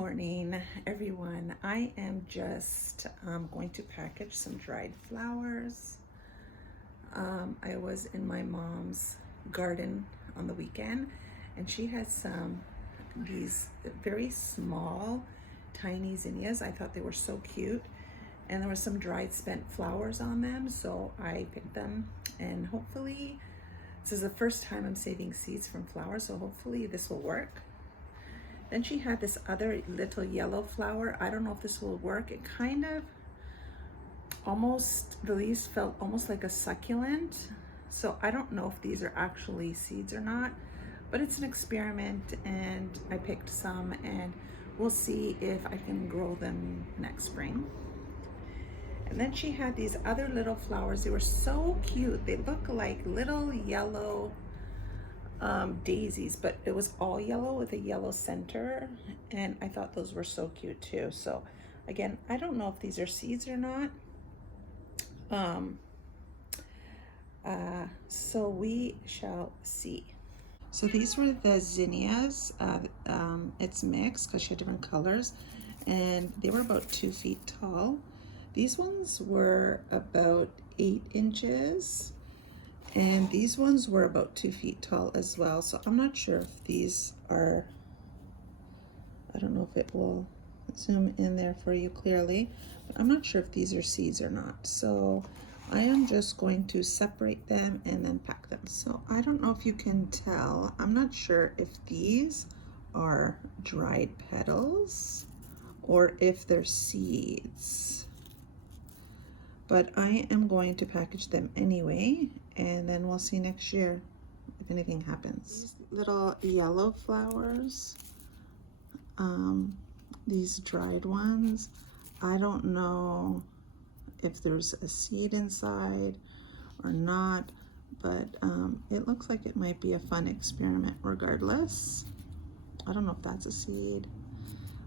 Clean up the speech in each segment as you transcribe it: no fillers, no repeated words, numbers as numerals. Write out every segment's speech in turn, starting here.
morning, everyone. I am just going to package some dried flowers. I was in my mom's garden on the weekend, and she had these very small, tiny zinnias. I thought they were so cute, and there were some dried spent flowers on them, so I picked them, and hopefully, this is the first time I'm saving seeds from flowers, so hopefully this will work. Then she had this other little yellow flower. I don't know if this will work. It kind of the leaves felt almost like a succulent. So I don't know if these are actually seeds or not, but it's an experiment, and I picked some, and we'll see if I can grow them next spring. And then she had these other little flowers. They were so cute. They look like little yellow daisies, but it was all yellow with a yellow center, and I thought those were so cute too. So again, I don't know if these are seeds or not. So we shall see. So these were the zinnias. It's mixed because she had different colors, and they were about 2 feet tall. These ones were about 8 inches. And these ones were about 2 feet tall as well. So I'm not sure if these are, I don't know if it will zoom in there for you clearly, but I'm not sure if these are seeds or not. So I am just going to separate them and then pack them. So I don't know if you can tell, I'm not sure if these are dried petals or if they're seeds, but I am going to package them anyway, and then we'll see next year if anything happens. These little yellow flowers, these dried ones, I don't know if there's a seed inside or not, but it looks like it might be a fun experiment regardless. I don't know if that's a seed.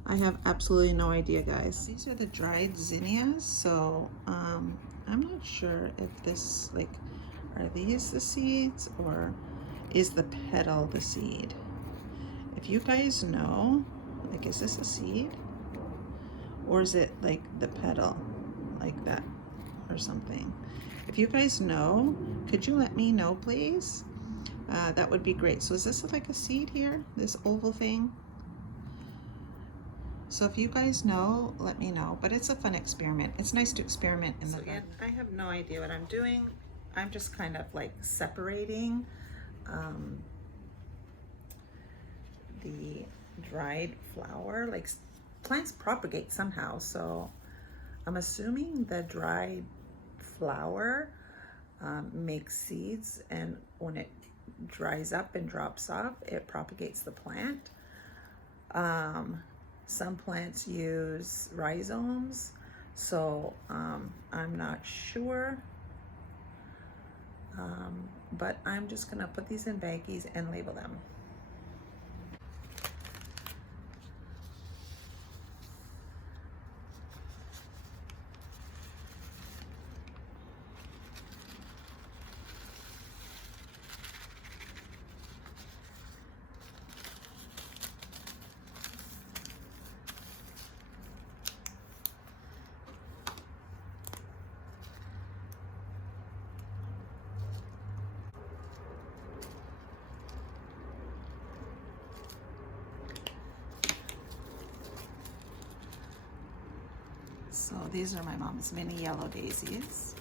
I have absolutely no idea, guys. These are the dried zinnias, so I'm not sure if this, like, are these the seeds or is the petal the seed? If you guys know, like, is this a seed or is it like the petal, like that or something? If you guys know, could you let me know, please? That would be great. So is this like a seed here, this oval thing? So if you guys know, let me know. But it's a fun experiment. It's nice to experiment in the garden. I have no idea what I'm doing. I'm just kind of like separating the dried flower. Like, plants propagate somehow, so I'm assuming the dried flower makes seeds, and when it dries up and drops off, it propagates the plant. Some plants use rhizomes, so I'm not sure, but I'm just gonna put these in baggies and label them. So these are my mom's mini yellow daisies.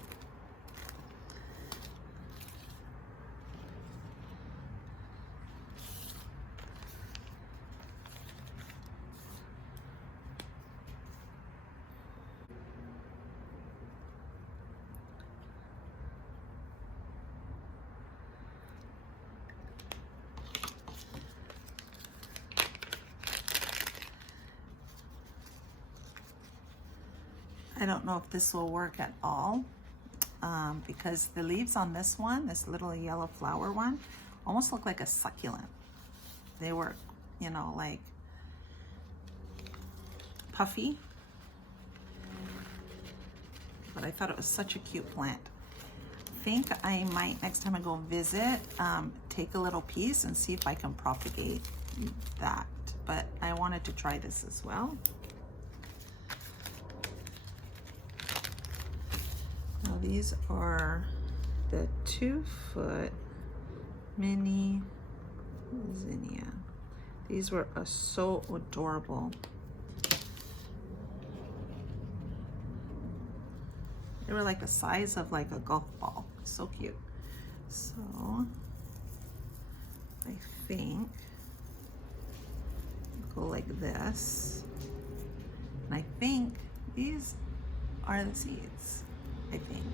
I don't know if this will work at all because the leaves on this one, this little yellow flower one, almost look like a succulent. They were, you know, like puffy, but I thought it was such a cute plant. I think I might, next time I go visit, take a little piece and see if I can propagate that. but I wanted to try this as well. Now these are the 2-foot mini zinnia. These were so adorable. They were like the size of like a golf ball. So cute. So I think go like this. And I think these are the seeds, I think.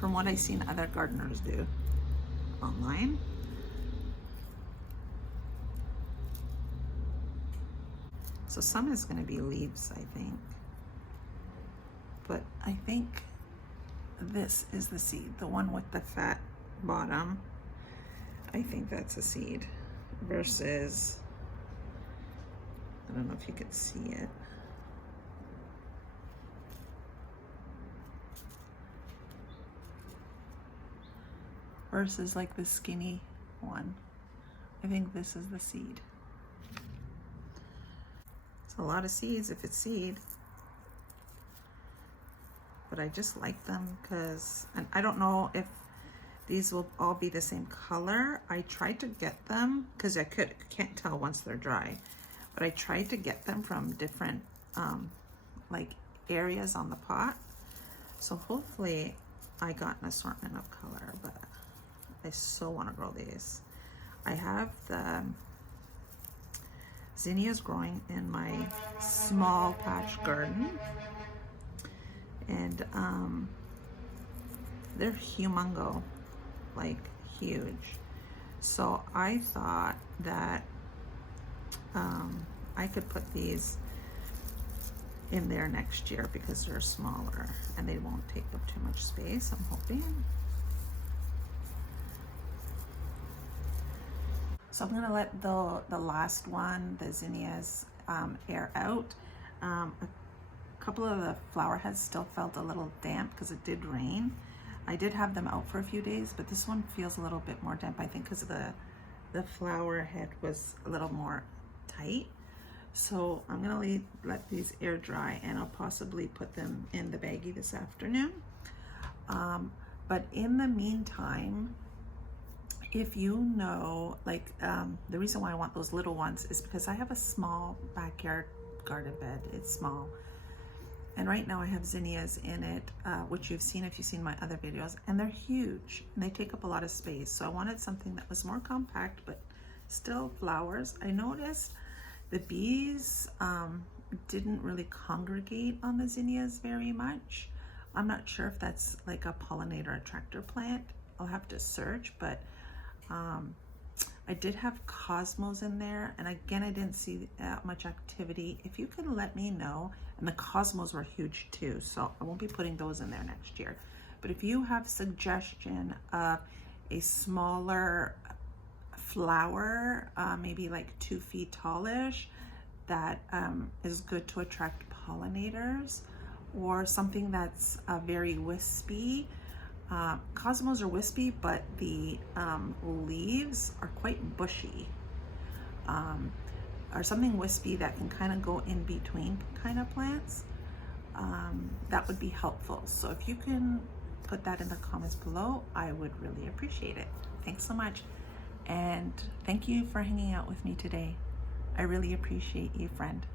From what I've seen other gardeners do online. So some is gonna be leaves, I think. But I think this is the seed, the one with the fat bottom. I think that's a seed versus, I don't know if you can see it. Versus like the skinny one. I think this is the seed. It's a lot of seeds if it's seed. But I just like them because, and I don't know if these will all be the same color. I tried to get them because I can't tell once they're dry, but I tried to get them from different like areas on the pot. So hopefully I got an assortment of color, but I so want to grow these. I have the zinnias growing in my small patch garden, and they're humongo, like huge. So I thought that I could put these in there next year because they're smaller and they won't take up too much space, I'm hoping. So I'm gonna let the last one, the zinnias, air out. A couple of the flower heads still felt a little damp because it did rain. I did have them out for a few days, but this one feels a little bit more damp, I think because the flower head was a little more tight. So I'm gonna let these air dry, and I'll possibly put them in the baggie this afternoon. But in the meantime, if you know, like the reason why I want those little ones is because I have a small backyard garden bed. It's small. And right now I have zinnias in it, which you've seen if you've seen my other videos, and they're huge and they take up a lot of space. So I wanted something that was more compact, but still flowers. I noticed the bees didn't really congregate on the zinnias very much. I'm not sure if that's like a pollinator attractor plant. I'll have to search, but I did have cosmos in there, and again, I didn't see that much activity. If you can let me know, and the cosmos were huge too, so I won't be putting those in there next year. But if you have suggestion of a smaller flower, maybe like 2 feet tallish, that is good to attract pollinators, or something that's very wispy. Cosmos are wispy, but the leaves are quite bushy, or something wispy that can kind of go in between kind of plants. That would be helpful. So if you can put that in the comments below, I would really appreciate it. Thanks so much, and thank you for hanging out with me today. I really appreciate you, friend.